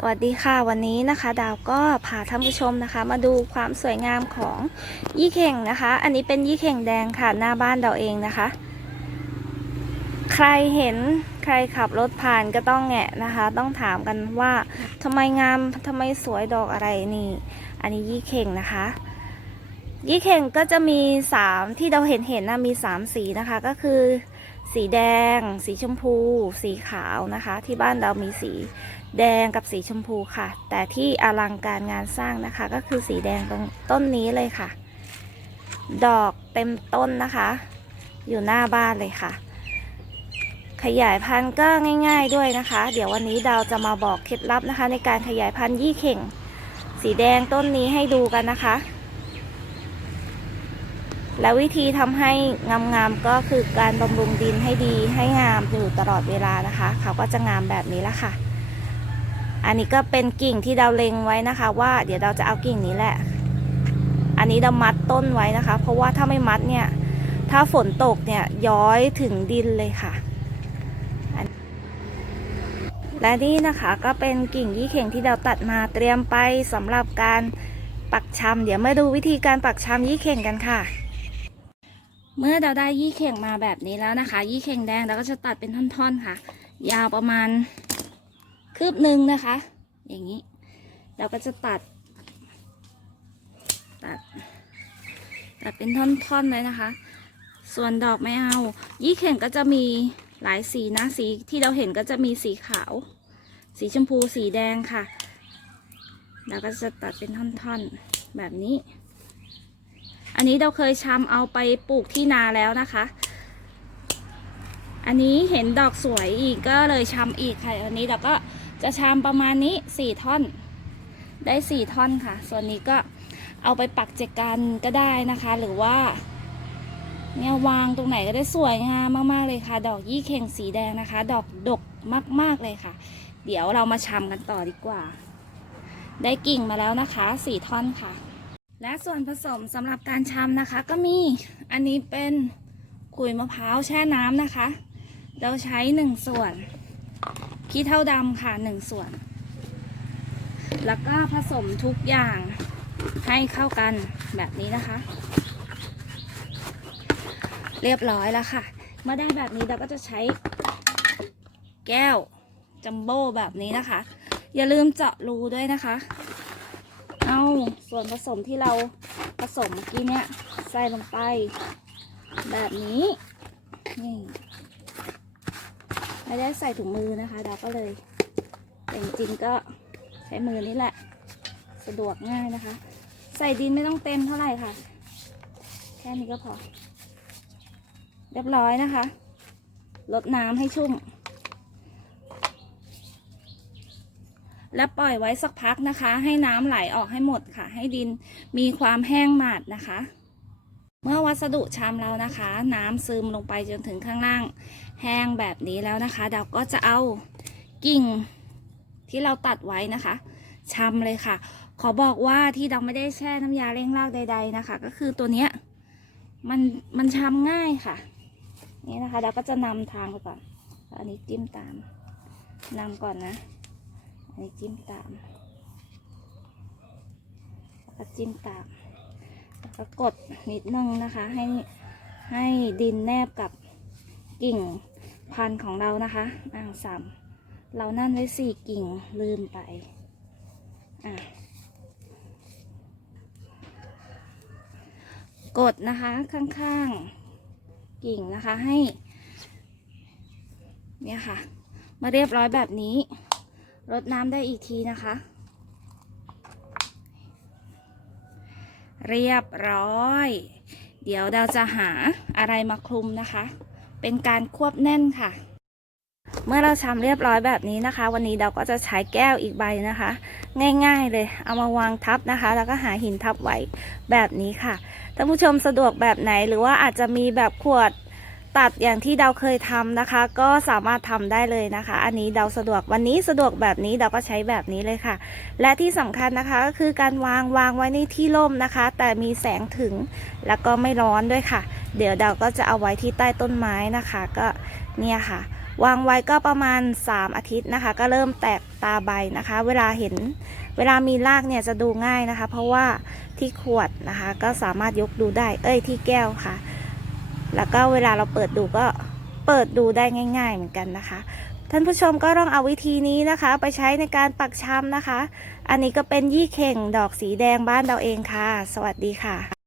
สวัสดีค่ะวันนี้นะคะดาวก็พาท่านผู้ชมนะคะ มาดูความสวยงามของยี่เข่งนะคะ อันนี้เป็นยี่เข่งแดงค่ะหน้าบ้านเราเองนะคะ ใครเห็นใครขับรถผ่านก็ต้องแงะนะคะ ต้องถามกันว่าทำไมงามทำไมสวยดอกอะไรนี่ อันนี้ยี่เข่งนะคะ ยี่เข่งก็จะมีสามที่เราเห็นเห็นนะมีสามสีนะคะก็คือสีแดง สีชมพู สีขาวนะคะ ที่บ้านเรามีสี แดงกับสีชมพูค่ะ แต่ที่อลังการงานสร้างนะคะ ก็คือสีแดงตรงต้นนี้เลยค่ะ ดอกเต็มต้นนะคะ อยู่หน้าบ้านเลยค่ะ ขยายพันธุ์ก็ง่าย ๆด้วยนะคะ เดี๋ยววันนี้ดาวจะมาบอกเคล็ดลับนะคะ ในการขยายพันธุ์ยี่เข่ง สีแดงต้นนี้ให้ดูกันนะคะ และวิธีทำให้งามๆก็คือการบำรุงดินให้ดีให้งามอยู่ตลอดเวลานะคะ เขาก็จะงามแบบนี้ละค่ะ อันนี้ก็เป็นกิ่งที่เราเล็งไว้นะคะ ว่าเดี๋ยวเราจะเอากิ่งนี้แหละ อันนี้เรามัดต้นไว้นะคะ เพราะว่าถ้าไม่มัดเนี่ย ถ้าฝนตกเนี่ยย้อยถึงดินเลยค่ะ และนี่นะคะก็เป็นกิ่งยี่เข่งที่เราตัดมาเตรียมไปสำหรับการปักชำเดี๋ยวมาดูวิธีการปักชำยี่เข่งกันค่ะ เมื่อเราได้ยี่เข่งมาแบบนี้แล้วนะคะ ยี่เข่งแดงเราก็จะตัดเป็นท่อนๆค่ะ ยาวประมาณ คืบหนึ่งนะคะ อย่างนี้ เราก็จะตัด ตัด ตัดเป็นท่อนๆเลยนะคะ ส่วนดอกไม่เอายี่เข่งก็จะมีหลายสีนะ สีที่เราเห็นก็จะมีสีขาว สีชมพู สีแดงค่ะ เราก็จะตัดเป็นท่อนๆแบบนี้ อันนี้เราเคยชำเอาไปปลูกที่นาแล้วนะคะอันนี้เห็นดอกสวยอีกก็เลยชำอีกค่ะอันนี้เราก็ จะชำประมาณนี้สี่ท่อน ได้สี่ท่อนค่ะ ส่วนนี้ก็เอาไปปักเจกันก็ได้นะคะ หรือว่าเนี่ยวางตรงไหนก็ได้สวยงามมากๆเลยค่ะ ดอกยี่เข่งสีแดงนะคะ ดอกดกมากๆเลยค่ะ เดี๋ยวเรามาชำกันต่อดีกว่า ได้กิ่งมาแล้วนะคะสี่ท่อนค่ะ และส่วนผสมสำหรับการชำนะคะ ก็มีอันนี้เป็นขุยมะพร้าวแช่น้ำนะคะ เราใช้หนึ่งส่วน ขี้เท่าดำค่ะหนึ่งส่วน แล้วก็ผสมทุกอย่างให้เข้ากันแบบนี้นะคะ เรียบร้อยแล้วค่ะ เมื่อได้แบบนี้เราก็จะใช้แก้วจัมโบ้แบบนี้นะคะ อย่าลืมเจาะรูด้วยนะคะ เอาส่วนผสมที่เราผสมเมื่อกี้เนี่ยใส่ลงไป แบบนี้นี่ ไม่ได้ใส่ถุงมือนะคะดาก็เลยแต่จริงก็ใช้มือนี่แหละ สะดวกง่ายนะคะ ใส่ดินไม่ต้องเต็มเท่าไหร่ค่ะ แค่นี้ก็พอ เรียบร้อยนะคะลดน้ำให้ชุ่ม และปล่อยไว้สักพักนะคะ ให้น้ำไหลออกให้หมดค่ะ ให้ดินมีความแห้งหมาดนะคะ เมื่อวัสดุชามเรานะคะ น้ำซึมลงไปจนถึงข้างล่างแห้งแบบนี้แล้วนะคะ เราก็จะเอากิ่งที่เราตัดไว้นะคะชำเลยค่ะ ขอบอกว่าที่เราไม่ได้แช่น้ำยาเร่งรากใด ๆนะคะ ก็คือตัวเนี้ยมันมันชำง่ายค่ะ นี่นะคะ เราก็จะนำทางไปก่อนอันนี้จิ้มตามนำก่อนนะ อันนี้จิ้มตามแล้วก็จิ้มตาม แล้วก็กดนิดนึงนะคะ ให้ให้ดินแนบกับกิ่งพันธุ์ของเรานะคะ อ่างสามเรานั่นไว้สี่กิ่งลืมไปอะกดนะคะข้างๆ กิ่งนะคะให้ เนี่ยค่ะ มาเรียบร้อยแบบนี้รดน้ำได้อีกทีนะคะ เรียบร้อย เดี๋ยวเราจะหาอะไรมาคลุมนะคะ เป็นการควบแน่นค่ะ เมื่อเราทำเรียบร้อยแบบนี้นะคะ วันนี้เราก็จะใช้แก้วอีกใบนะคะ ง่ายๆเลย เอามาวางทับนะคะ แล้วก็หาหินทับไว้แบบนี้ค่ะท่านผู้ชมสะดวกแบบไหนหรือว่าอาจจะมีแบบขวด ตัดอย่างที่เราเคยทำนะคะ ก็สามารถทำได้เลยนะคะ อันนี้เราสะดวกวันนี้สะดวกแบบนี้เราก็ใช้แบบนี้เลยค่ะ และที่สำคัญนะคะก็คือการวางวางไว้ในที่ร่มนะคะ แต่มีแสงถึงแล้วก็ไม่ร้อนด้วยค่ะ เดี๋ยวเราก็จะเอาไว้ที่ใต้ต้นไม้นะคะ ก็เนี่ยค่ะ วางไว้ก็ประมาณ 3 อาทิตย์นะคะ ก็เริ่มแตกตาใบนะคะ เวลาเห็นเวลามีรากเนี่ยจะดูง่ายนะคะ เพราะว่าที่ขวดนะคะ ก็สามารถยกดูได้เอ้ยที่แก้วค่ะ แล้วก็เวลาเราเปิดดูก็เปิดดูได้ง่าย ๆ เหมือนกันนะคะ ท่านผู้ชมก็ลองเอาวิธีนี้นะคะ ไปใช้ในการปักชำนะคะ อันนี้ก็เป็นยี่เข่งดอกสีแดงบ้านเราเองค่ะ สวัสดีค่ะ